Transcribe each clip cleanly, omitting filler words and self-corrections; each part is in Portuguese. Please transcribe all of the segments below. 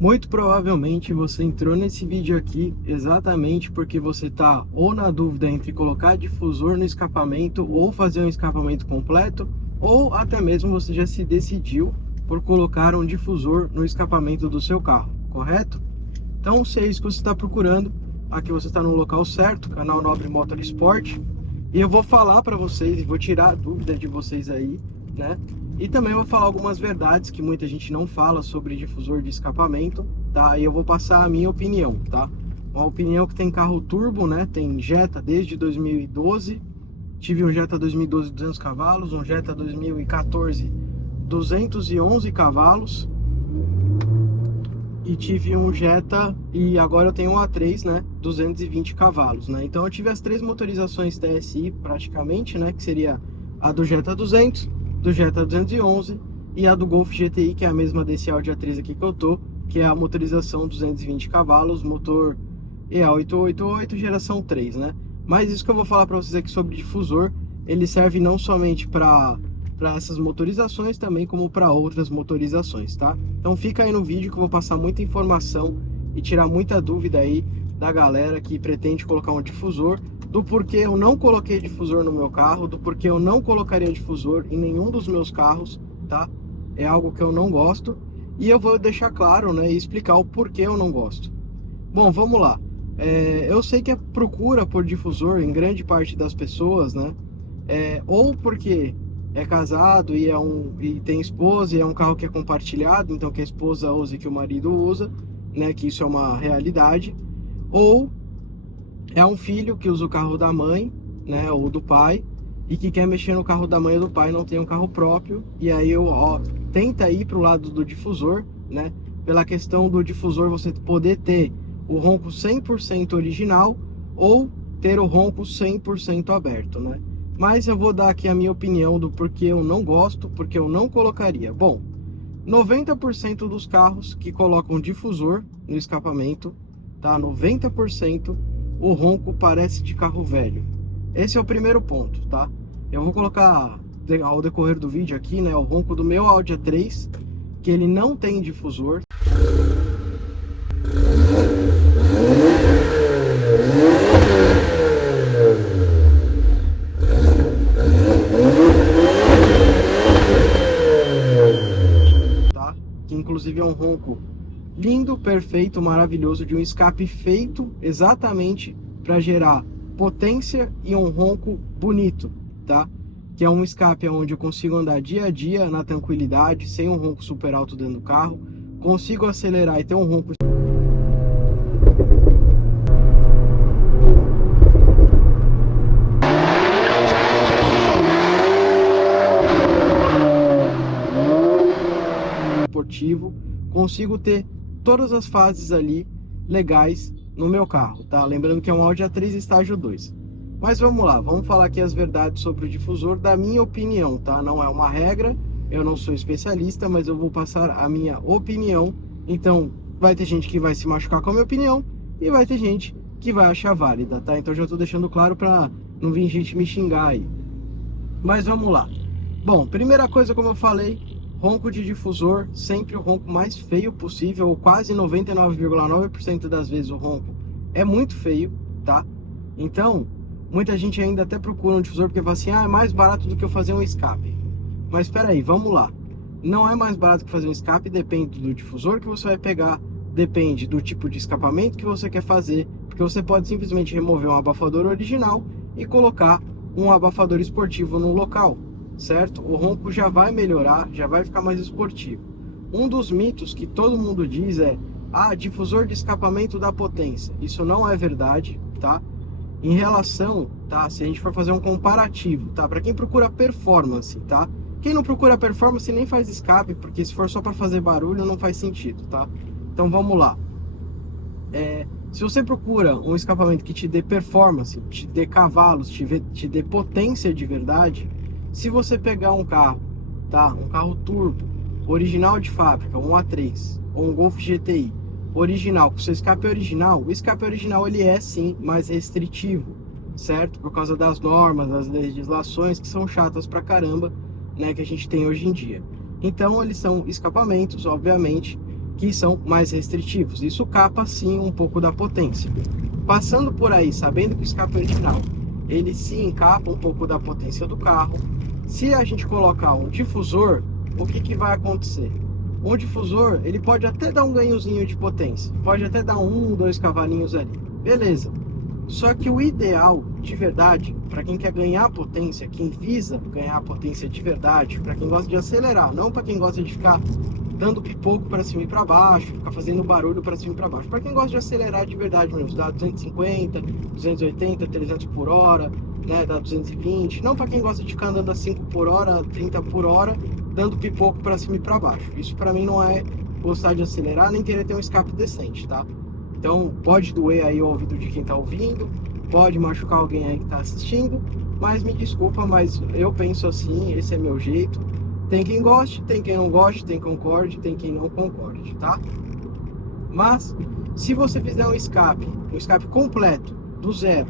Muito provavelmente você entrou nesse vídeo aqui exatamente porque você está ou na dúvida entre colocar difusor no escapamento ou fazer um escapamento completo, ou até mesmo você já se decidiu por colocar um difusor no escapamento do seu carro, correto? Então, se é isso que você está procurando, aqui você está no local certo, canal Nobre Motorsport, e eu vou falar para vocês e vou tirar a dúvida de vocês aí, né? E também vou falar algumas verdades que muita gente não fala sobre difusor de escapamento, tá? E eu vou passar a minha opinião, tá? Uma opinião que tem carro turbo, né? Tem Jetta desde 2012. Tive um Jetta 2012 200 cavalos, um Jetta 2014 211 cavalos. E tive um Jetta, e agora eu tenho um A3, né, 220 cavalos, né? Então eu tive as três motorizações TSI praticamente, né, que seria a do Jetta 200, do Jetta 211 e a do Golf GTI, que é a mesma desse Audi A3 aqui que eu tô, que é a motorização 220 cavalos, motor EA888, geração 3, né? Mas isso que eu vou falar para vocês aqui sobre difusor, ele serve não somente para essas motorizações, também como para outras motorizações, tá? Então fica aí no vídeo que eu vou passar muita informação e tirar muita dúvida aí da galera que pretende colocar um difusor, do porquê eu não coloquei difusor no meu carro, do porquê eu não colocaria difusor em nenhum dos meus carros, tá? É algo que eu não gosto e eu vou deixar claro, né, e explicar o porquê eu não gosto. Bom, vamos lá. Eu sei que a procura por difusor em grande parte das pessoas, né, ou porque é casado e tem esposa e é um carro que é compartilhado, então que a esposa usa e que o marido usa, né, que isso é uma realidade, ou é um filho que usa o carro da mãe, né, ou do pai, e que quer mexer no carro da mãe ou do pai, não tem um carro próprio, e aí tenta ir para o lado do difusor, né, pela questão do difusor você poder ter o ronco 100% original ou ter o ronco 100% aberto, né? Mas eu vou dar aqui a minha opinião do porquê eu não gosto, porque eu não colocaria. Bom, 90% dos carros que colocam difusor no escapamento, tá? 90% o ronco parece de carro velho. Esse é o primeiro ponto, tá? Eu vou colocar ao decorrer do vídeo aqui, né, o ronco do meu Audi A3, que ele não tem difusor. Que inclusive é um ronco lindo, perfeito, maravilhoso, de um escape feito exatamente para gerar potência e um ronco bonito, tá? Que é um escape onde eu consigo andar dia a dia na tranquilidade, sem um ronco super alto dentro do carro, consigo acelerar e ter um ronco esportivo, consigo ter todas as fases ali legais no meu carro, tá? Lembrando que é um Audi A3 estágio 2. Mas vamos lá, vamos falar aqui as verdades sobre o difusor da minha opinião, tá? Não é uma regra, eu não sou especialista, mas eu vou passar a minha opinião. Então, vai ter gente que vai se machucar com a minha opinião e vai ter gente que vai achar válida, tá? Então já tô deixando claro para não vir gente me xingar aí. Mas vamos lá. Bom, primeira coisa, como eu falei, ronco de difusor, sempre o ronco mais feio possível, ou quase 99,9% das vezes o ronco é muito feio, tá? Então, muita gente ainda até procura um difusor porque fala assim, ah, é mais barato do que eu fazer um escape. Mas espera aí, vamos lá. Não é mais barato que fazer um escape, depende do difusor que você vai pegar, depende do tipo de escapamento que você quer fazer, porque você pode simplesmente remover um abafador original e colocar um abafador esportivo no local, certo? O ronco já vai melhorar, já vai ficar mais esportivo. Um dos mitos que todo mundo diz é, ah, difusor de escapamento dá potência. Isso não é verdade, tá? Em relação, tá? Se a gente for fazer um comparativo, tá? Para quem procura performance, tá? Quem não procura performance nem faz escape, porque se for só para fazer barulho não faz sentido, tá? Então vamos lá. Se você procura um escapamento que te dê performance, te dê cavalos, te dê potência de verdade, se você pegar um carro, tá? Um carro turbo, original de fábrica, um A3 ou um Golf GTI, original, com seu escape original, o escape original ele é sim mais restritivo, certo? Por causa das normas, das legislações que são chatas pra caramba, né, que a gente tem hoje em dia. Então eles são escapamentos, obviamente, que são mais restritivos. Isso capa sim um pouco da potência. Passando por aí, sabendo que o escape original, ele sim capa um pouco da potência do carro. Se a gente colocar um difusor, o que vai acontecer? Um difusor, ele pode até dar um ganhozinho de potência, pode até dar 1, 2 cavalinhos ali, beleza. Só que o ideal, de verdade, para quem quer ganhar potência, quem visa ganhar potência de verdade, para quem gosta de acelerar, não para quem gosta de ficar dando pipoco para cima e para baixo, ficar fazendo barulho para cima e para baixo. Para quem gosta de acelerar de verdade mesmo, dá 250, 280, 300 por hora, né, dá 220. Não para quem gosta de ficar andando a 5 por hora, 30 por hora, dando pipoco para cima e para baixo. Isso para mim não é gostar de acelerar, nem querer ter um escape decente, tá? Então pode doer aí o ouvido de quem tá ouvindo, pode machucar alguém aí que tá assistindo, mas me desculpa, mas eu penso assim, esse é meu jeito. Tem quem goste, tem quem não goste, tem quem concorde, tem quem não concorde, tá? Mas, se você fizer um escape completo, do zero,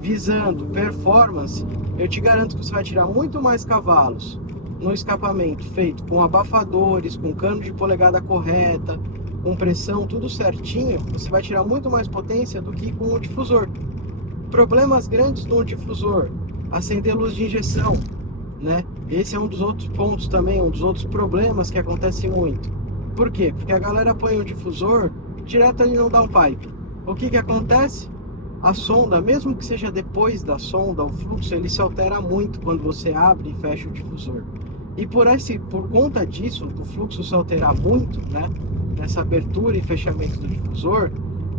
visando performance, eu te garanto que você vai tirar muito mais cavalos no escapamento feito com abafadores, com cano de polegada correta, com pressão, tudo certinho. Você vai tirar muito mais potência do que com o difusor. Problemas grandes no difusor: acender luz de injeção, né? Esse é um dos outros pontos também, um dos outros problemas que acontece muito. Por quê? Porque a galera põe o difusor direto ali no downpipe. O que acontece? A sonda, mesmo que seja depois da sonda, o fluxo ele se altera muito quando você abre e fecha o difusor. E por conta disso, do fluxo se alterar muito, né, nessa abertura e fechamento do difusor,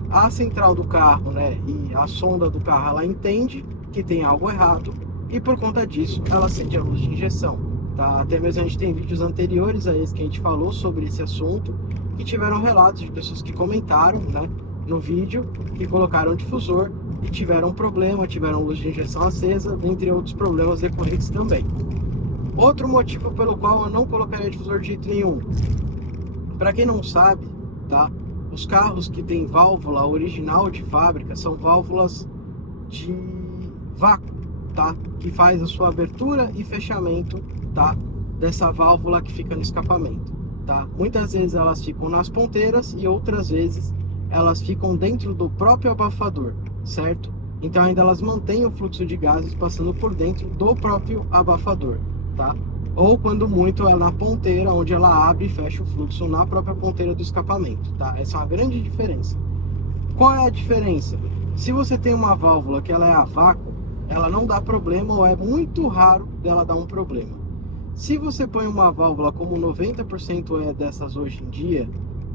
a central do carro, né, e a sonda do carro, ela entende que tem algo errado, e por conta disso ela acende a luz de injeção, tá? Até mesmo a gente tem vídeos anteriores a esse que a gente falou sobre esse assunto, que tiveram relatos de pessoas que comentaram, né, no vídeo, que colocaram o difusor e tiveram problema, tiveram luz de injeção acesa, entre outros problemas decorrentes também. Outro motivo pelo qual eu não colocaria difusor de jeito nenhum: para quem não sabe, tá? Os carros que tem válvula original de fábrica são válvulas de vácuo, tá? Que faz a sua abertura e fechamento, tá? Dessa válvula que fica no escapamento, tá? Muitas vezes elas ficam nas ponteiras e outras vezes elas ficam dentro do próprio abafador, certo? Então ainda elas mantêm o fluxo de gases passando por dentro do próprio abafador, tá? Ou quando muito é na ponteira, onde ela abre e fecha o fluxo na própria ponteira do escapamento, tá? Essa é uma grande diferença. Qual é a diferença? Se você tem uma válvula que ela é a vácuo, ela não dá problema, ou é muito raro dela dar um problema. Se você põe uma válvula, como 90% é dessas hoje em dia,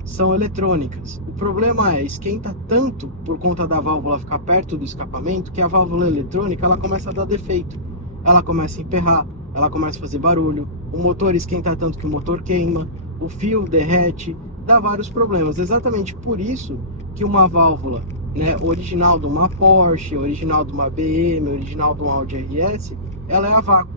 são eletrônicas. O problema é, esquenta tanto por conta da válvula ficar perto do escapamento, que a válvula eletrônica ela começa a dar defeito. Ela começa a emperrar, ela começa a fazer barulho, o motor esquenta tanto que o motor queima, o fio derrete, dá vários problemas. Exatamente por isso que uma válvula, né, original de uma Porsche, original de uma BM, original de um Audi RS, ela é a vácuo.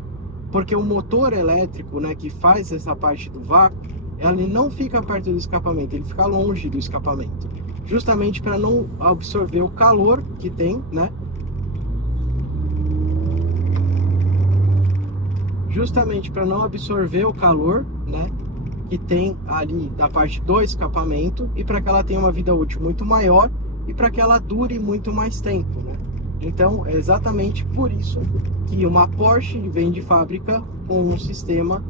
Porque o motor elétrico, né, que faz essa parte do vácuo, ele não fica perto do escapamento, ele fica longe do escapamento, justamente para não absorver o calor que tem, né? Justamente para não absorver o calor, né, que tem ali da parte do escapamento, e para que ela tenha uma vida útil muito maior e para que ela dure muito mais tempo, né? Então é exatamente por isso que uma Porsche vem de fábrica com um sistema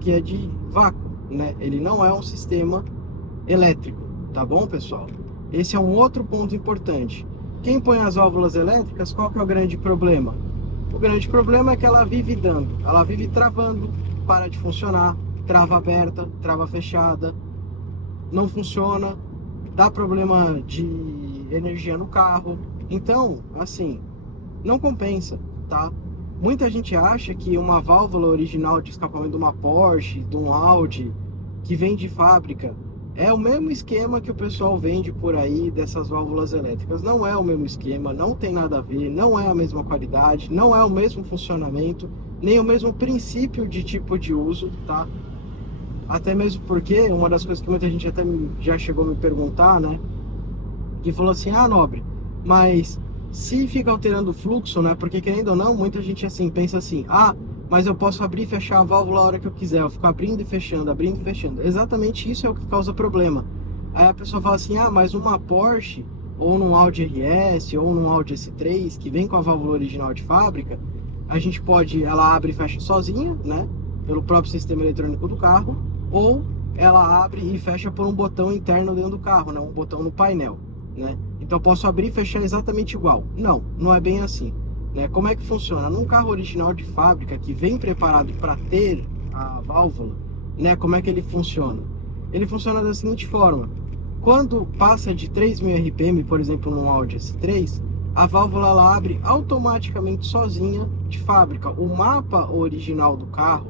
que é de vácuo, né? Ele não é um sistema elétrico, tá bom, pessoal? Esse é um outro ponto importante. Quem põe as válvulas elétricas, qual que é o grande problema? O grande problema é que ela vive dando, ela vive travando, para de funcionar, trava aberta, trava fechada, não funciona, dá problema de energia no carro. Então, assim, não compensa, tá? Muita gente acha que uma válvula original de escapamento de uma Porsche, de um Audi, que vem de fábrica, é o mesmo esquema que o pessoal vende por aí dessas válvulas elétricas. Não é o mesmo esquema, não tem nada a ver, não é a mesma qualidade, não é o mesmo funcionamento, nem o mesmo princípio de tipo de uso, tá? Até mesmo porque, uma das coisas que muita gente até já chegou a me perguntar, né? Que falou assim: ah, Nobre, mas se fica alterando o fluxo, né? Porque querendo ou não, muita gente assim pensa assim: ah, mas eu posso abrir e fechar a válvula a hora que eu quiser. Eu fico abrindo e fechando, abrindo e fechando. Exatamente isso é o que causa problema. Aí a pessoa fala assim, ah, mas uma Porsche, ou num Audi RS, ou num Audi S3, que vem com a válvula original de fábrica, a gente pode, ela abre e fecha sozinha, né? Pelo próprio sistema eletrônico do carro, ou ela abre e fecha por um botão interno dentro do carro, né? Um botão no painel, né? Então eu posso abrir e fechar exatamente igual. Não, não é bem assim. Né? Como é que funciona? Num carro original de fábrica que vem preparado para ter a válvula, né? Como é que ele funciona? Ele funciona da seguinte forma: quando passa de 3.000 RPM, por exemplo, no Audi S3, a válvula ela abre automaticamente sozinha de fábrica. O mapa original do carro,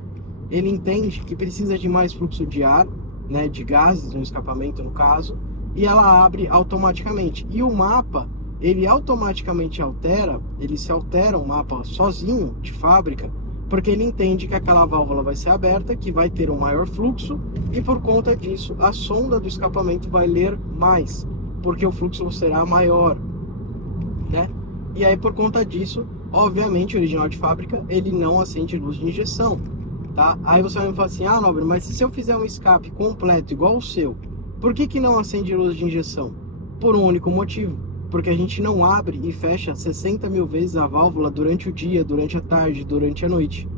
ele entende que precisa de mais fluxo de ar, né? De gases no escapamento no caso, e ela abre automaticamente. E o mapa ele automaticamente altera, ele se altera o mapa sozinho de fábrica, porque ele entende que aquela válvula vai ser aberta, que vai ter um maior fluxo, e por conta disso a sonda do escapamento vai ler mais, porque o fluxo será maior, né? E aí por conta disso, obviamente o original de fábrica, ele não acende luz de injeção, tá? Aí você vai me falar assim, ah, Nobre, mas se eu fizer um escape completo igual o seu, por que não acende luz de injeção? Por um único motivo. Porque a gente não abre e fecha 60.000 vezes a válvula durante o dia, durante a tarde, durante a noite.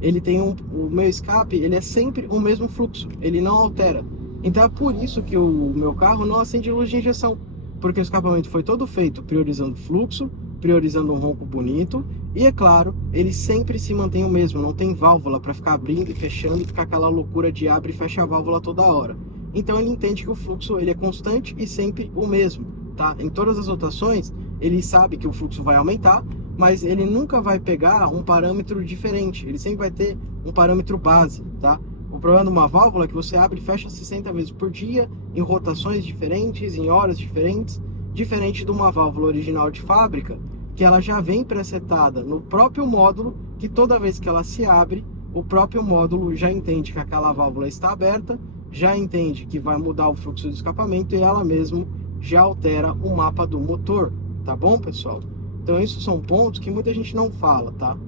Ele tem o meu escape, ele é sempre o mesmo fluxo, ele não altera. Então é por isso que o meu carro não acende luz de injeção, porque o escapamento foi todo feito priorizando fluxo, priorizando um ronco bonito, e é claro, ele sempre se mantém o mesmo, não tem válvula para ficar abrindo e fechando e ficar aquela loucura de abre e fecha a válvula toda hora. Então ele entende que o fluxo ele é constante e sempre o mesmo. Tá? Em todas as rotações, ele sabe que o fluxo vai aumentar, mas ele nunca vai pegar um parâmetro diferente, ele sempre vai ter um parâmetro base, tá? O problema de uma válvula é que você abre e fecha 60 vezes por dia, em rotações diferentes, em horas diferentes, diferente de uma válvula original de fábrica, que ela já vem presetada no próprio módulo, que toda vez que ela se abre, o próprio módulo já entende que aquela válvula está aberta, já entende que vai mudar o fluxo do escapamento e ela mesmo já altera o mapa do motor, tá bom, pessoal? Então isso são pontos que muita gente não fala, tá?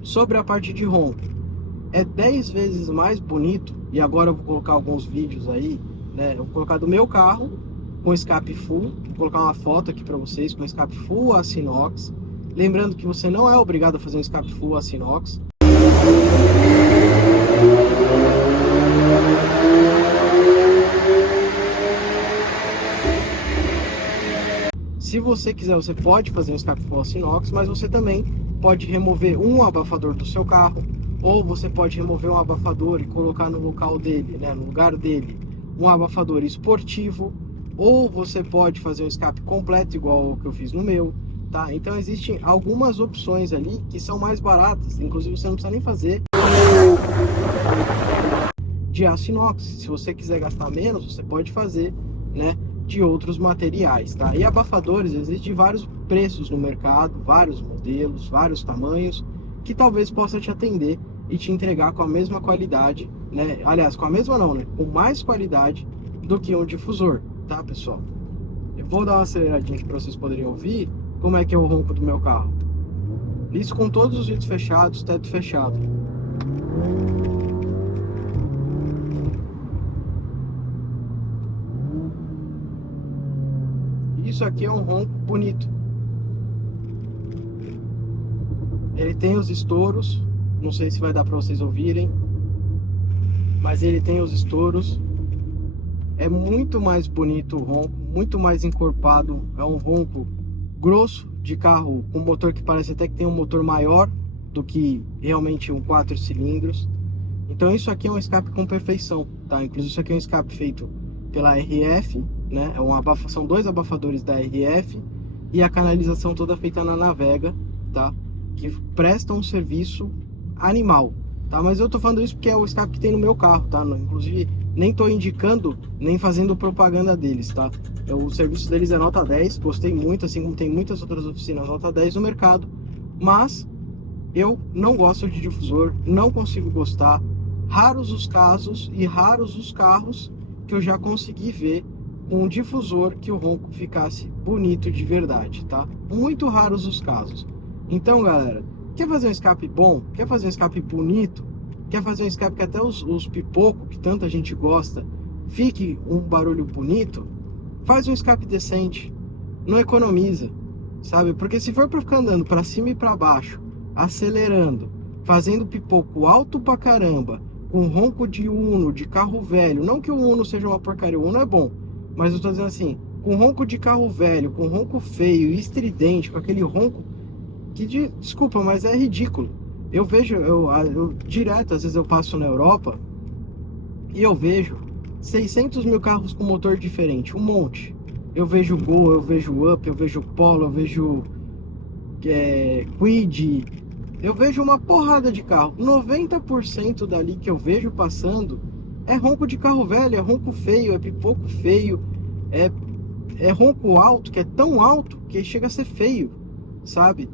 Sobre a parte de ronco, é 10 vezes mais bonito, e agora eu vou colocar alguns vídeos aí, né? Eu vou colocar do meu carro com escape full, vou colocar uma foto aqui para vocês com escape full aço inox. Lembrando que você não é obrigado a fazer um escape full aço inox. Se você quiser, você pode fazer um escape full aço inox, mas você também pode remover um abafador do seu carro, ou você pode remover um abafador e colocar no local dele, né, no lugar dele, um abafador esportivo, ou você pode fazer um escape completo igual o que eu fiz no meu, tá? Então existem algumas opções ali que são mais baratas, inclusive você não precisa nem fazer de aço inox. Se você quiser gastar menos, você pode fazer, né, de outros materiais, tá? E abafadores, existem vários preços no mercado, vários modelos, vários tamanhos, que talvez possa te atender e te entregar com a mesma qualidade, né? Aliás, com a mesma não, né? Com mais qualidade do que um difusor, tá, pessoal? Eu vou dar uma aceleradinha aqui para vocês poderem ouvir como é que é o ronco do meu carro. Isso com todos os vidros fechados, teto fechado. Isso aqui é um ronco bonito. Ele tem os estouros, não sei se vai dar para vocês ouvirem, mas ele tem os estouros. É muito mais bonito o ronco, muito mais encorpado. É um ronco grosso de carro com motor que parece até que tem um motor maior do que realmente um 4 cilindros. Então isso aqui é um escape com perfeição, tá? Inclusive isso aqui é um escape feito pela RF, né? São dois abafadores da RF e a canalização toda feita na Navega, tá? Que prestam um serviço animal, tá? Mas eu tô falando isso porque é o escape que tem no meu carro, tá? Inclusive nem tô indicando, nem fazendo propaganda deles, tá? O serviço deles é nota 10, gostei muito, assim como tem muitas outras oficinas nota 10 no mercado, mas eu não gosto de difusor, não consigo gostar. Raros os casos e raros os carros que eu já consegui ver com um difusor que o ronco ficasse bonito de verdade, tá? Muito raros os casos. Então, galera, Quer fazer um escape bom? Quer fazer um escape bonito? Quer fazer um escape que até os pipocos, que tanta gente gosta, fique um barulho bonito? Faz um escape decente. Não economiza, sabe? Porque se for para ficar andando para cima e para baixo, acelerando, fazendo pipoco alto pra caramba, com ronco de Uno, de carro velho, não que o Uno seja uma porcaria, o Uno é bom, mas eu tô dizendo assim, com ronco de carro velho, com ronco feio, estridente, com aquele ronco que, desculpa, mas é ridículo. Eu vejo, eu direto, às vezes eu passo na Europa e eu vejo 600 mil carros com motor diferente, um monte. Eu vejo Gol, eu vejo Up, eu vejo Polo, eu vejo Kwid, eu vejo uma porrada de carro. 90% dali que eu vejo passando é ronco de carro velho, é ronco feio, é pipoco feio, é ronco alto, que é tão alto que chega a ser feio, sabe?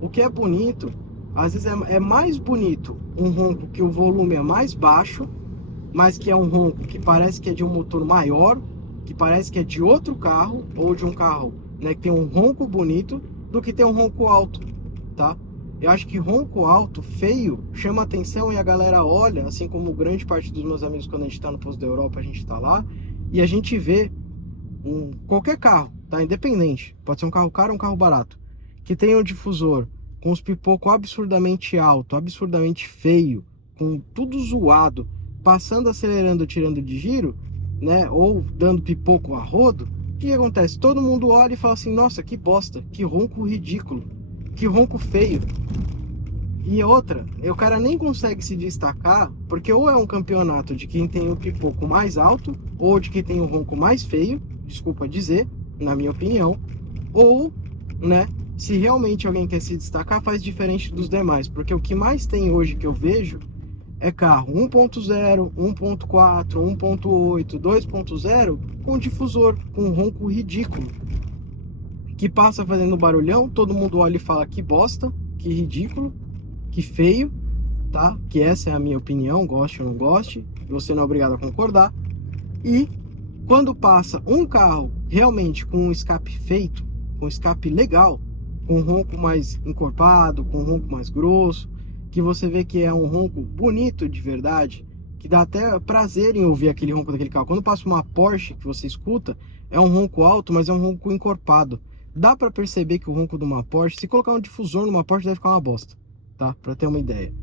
O que é bonito, às vezes é mais bonito um ronco que o volume é mais baixo, mas que é um ronco que parece que é de um motor maior, que parece que é de outro carro, ou de um carro, né, que tem um ronco bonito, do que ter um ronco alto, tá? Eu acho que ronco alto, feio, chama atenção e a galera olha, assim como grande parte dos meus amigos, quando a gente tá no posto da Europa, a gente tá lá, e a gente vê qualquer carro, tá? Independente, pode ser um carro caro ou um carro barato, que tem um difusor com os pipocos absurdamente alto, absurdamente feio, com tudo zoado, passando, acelerando, tirando de giro, né? Ou dando pipoco a rodo. O que acontece? Todo mundo olha e fala assim, nossa, que bosta, que ronco ridículo, que ronco feio. E outra, o cara nem consegue se destacar, porque ou é um campeonato de quem tem o pipoco mais alto, ou de quem tem o ronco mais feio, desculpa dizer, na minha opinião, ou, né, se realmente alguém quer se destacar, faz diferente dos demais, porque o que mais tem hoje que eu vejo é carro 1.0, 1.4, 1.8, 2.0 com difusor, com ronco ridículo, que passa fazendo barulhão, todo mundo olha e fala que bosta, que ridículo, que feio, tá? Que essa é a minha opinião, goste ou não goste, você não é obrigado a concordar. E quando passa um carro realmente com um escape feito, com um escape legal, com um ronco mais encorpado, com um ronco mais grosso, que você vê que é um ronco bonito de verdade, que dá até prazer em ouvir aquele ronco daquele carro. Quando passa uma Porsche que você escuta, é um ronco alto, mas é um ronco encorpado. Dá para perceber que o ronco de uma Porsche, se colocar um difusor numa Porsche, deve ficar uma bosta, tá? Para ter uma ideia.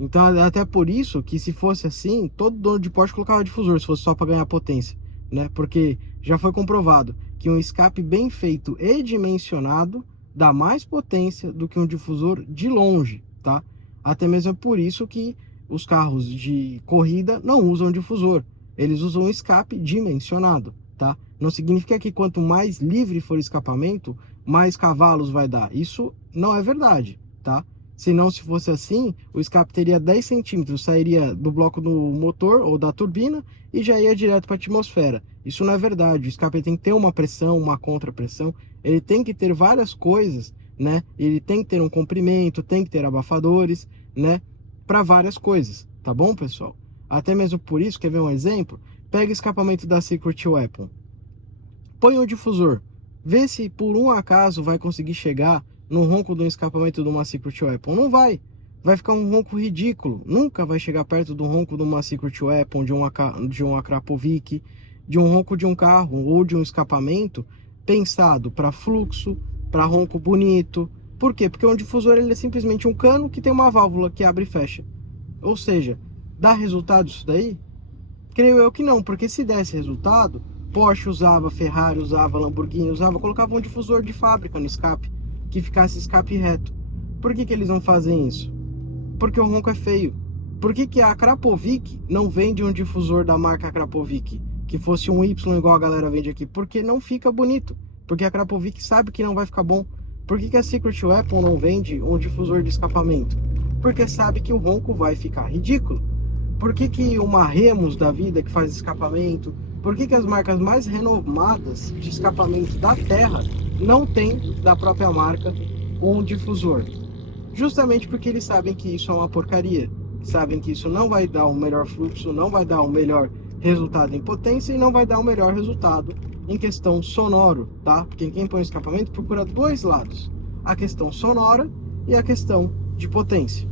Então, é até por isso que, se fosse assim, todo dono de Porsche colocava difusor, se fosse só para ganhar potência, né? Porque já foi comprovado que um escape bem feito e dimensionado dá mais potência do que um difusor de longe, tá? Até mesmo é por isso que os carros de corrida não usam difusor, eles usam um escape dimensionado, tá? Não significa que quanto mais livre for o escapamento, mais cavalos vai dar. Isso não é verdade, tá? Senão, se fosse assim, o escape teria 10 centímetros, sairia do bloco do motor ou da turbina e já ia direto para a atmosfera. Isso não é verdade. O escape tem que ter uma pressão, uma contrapressão, ele tem que ter várias coisas, né? Ele tem que ter um comprimento, tem que ter abafadores, né? Para várias coisas, tá bom, pessoal? Até mesmo por isso, quer ver um exemplo? Pega o escapamento da Secret Weapon, põe um difusor, vê se por um acaso vai conseguir chegar no ronco de um escapamento de uma Secret Weapon. Não vai. Vai ficar um ronco ridículo. Nunca vai chegar perto do ronco de uma Secret Weapon, de um Akrapovic, de um ronco de um carro ou de um escapamento pensado para fluxo, para ronco bonito. Por quê? Porque um difusor ele é simplesmente um cano que tem uma válvula que abre e fecha. Ou seja, dá resultado isso daí? Creio eu que não, porque se desse resultado, Porsche usava, Ferrari usava, Lamborghini usava, colocava um difusor de fábrica no escape, que ficasse escape reto. Por que eles não fazem isso? Porque o ronco é feio. Por que a Akrapovic não vende um difusor da marca Akrapovic, que fosse um Y igual a galera vende aqui? Porque não fica bonito. Porque a Akrapovic sabe que não vai ficar bom. Por que a Secret Weapon não vende um difusor de escapamento? Porque sabe que o ronco vai ficar ridículo. Por que uma Remus da vida que faz escapamento? Por que as marcas mais renomadas de escapamento da Terra não tem da própria marca um difusor? Justamente porque eles sabem que isso é uma porcaria. Sabem que isso não vai dar o melhor fluxo, não vai dar o melhor resultado em potência e não vai dar o melhor resultado em questão sonoro, tá? Porque quem põe escapamento procura dois lados: a questão sonora e a questão de potência.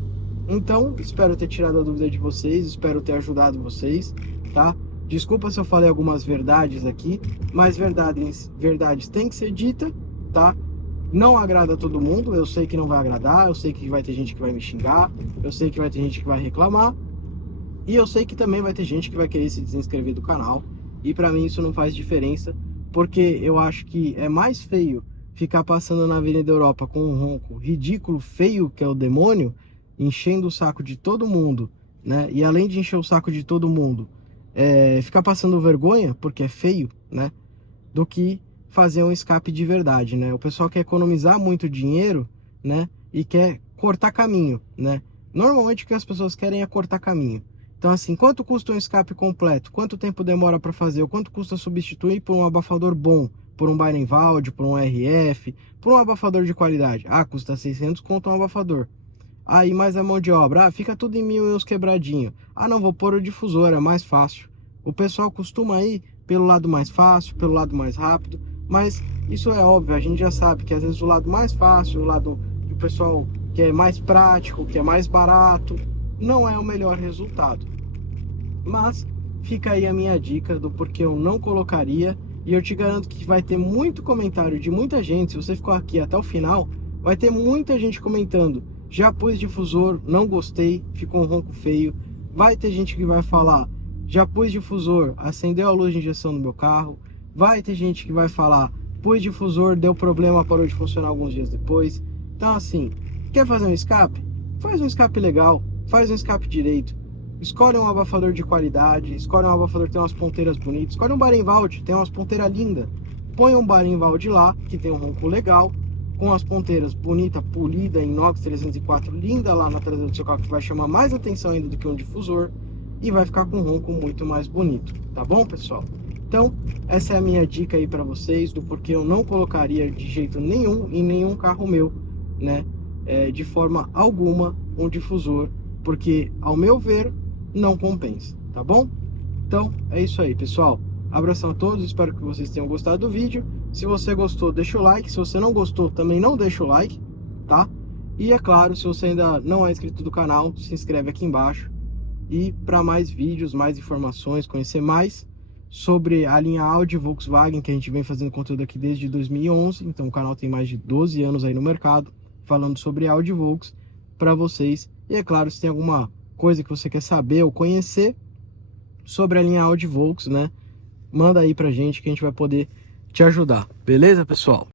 Então, espero ter tirado a dúvida de vocês, espero ter ajudado vocês, tá? Desculpa se eu falei algumas verdades aqui, mas verdades têm que ser dita, tá? Não agrada a todo mundo, eu sei que não vai agradar, eu sei que vai ter gente que vai me xingar, eu sei que vai ter gente que vai reclamar, e eu sei que também vai ter gente que vai querer se desinscrever do canal, e pra mim isso não faz diferença, porque eu acho que é mais feio ficar passando na Avenida Europa com um ronco ridículo, feio, que é o demônio, enchendo o saco de todo mundo, né? E além de encher o saco de todo mundo, ficar passando vergonha, porque é feio, né? Do que fazer um escape de verdade, né? O pessoal quer economizar muito dinheiro, né? E quer cortar caminho, né? Normalmente o que as pessoas querem é cortar caminho. Então, assim, quanto custa um escape completo? Quanto tempo demora para fazer? Ou quanto custa substituir por um abafador bom? Por um Beinwald, por um RF, por um abafador de qualidade? Ah, custa 600 conto um abafador. Aí mais a mão de obra, fica tudo em 1.000 e uns quebradinho. Ah, não, vou pôr o difusor, é mais fácil. O pessoal costuma ir pelo lado mais fácil, pelo lado mais rápido, mas isso é óbvio, a gente já sabe que às vezes o lado mais fácil, o lado que o pessoal que é mais prático, que é mais barato, não é o melhor resultado. Mas fica aí a minha dica do porquê eu não colocaria, e eu te garanto que vai ter muito comentário de muita gente. Se você ficou aqui até o final, vai ter muita gente comentando: já pus difusor, não gostei, ficou um ronco feio. Vai ter gente que vai falar: já pus difusor, acendeu a luz de injeção no meu carro. Vai ter gente que vai falar: pus difusor, deu problema, parou de funcionar alguns dias depois. Então, assim, quer fazer um escape? Faz um escape legal, faz um escape direito. Escolhe um abafador de qualidade, escolhe um abafador que tem umas ponteiras bonitas, escolhe um Beinwald, tem umas ponteiras lindas. Põe um Beinwald lá, que tem um ronco legal, com as ponteiras bonita, polida, inox 304, linda lá na traseira do seu carro, que vai chamar mais atenção ainda do que um difusor, e vai ficar com um ronco muito mais bonito, tá bom, pessoal? Então, essa é a minha dica aí para vocês, do porquê eu não colocaria de jeito nenhum em nenhum carro meu, né, de forma alguma, um difusor, porque, ao meu ver, não compensa, tá bom? Então, é isso aí, pessoal. Abração a todos, espero que vocês tenham gostado do vídeo. Se você gostou, deixa o like. Se você não gostou, também não deixa o like, tá? E é claro, se você ainda não é inscrito do canal, se inscreve aqui embaixo. E para mais vídeos, mais informações, conhecer mais sobre a linha Audi Volkswagen, que a gente vem fazendo conteúdo aqui desde 2011. Então o canal tem mais de 12 anos aí no mercado, falando sobre Audi Volks para vocês. E é claro, se tem alguma coisa que você quer saber ou conhecer sobre a linha Audi Volks, né? Manda aí pra gente que a gente vai poder te ajudar. Beleza, pessoal?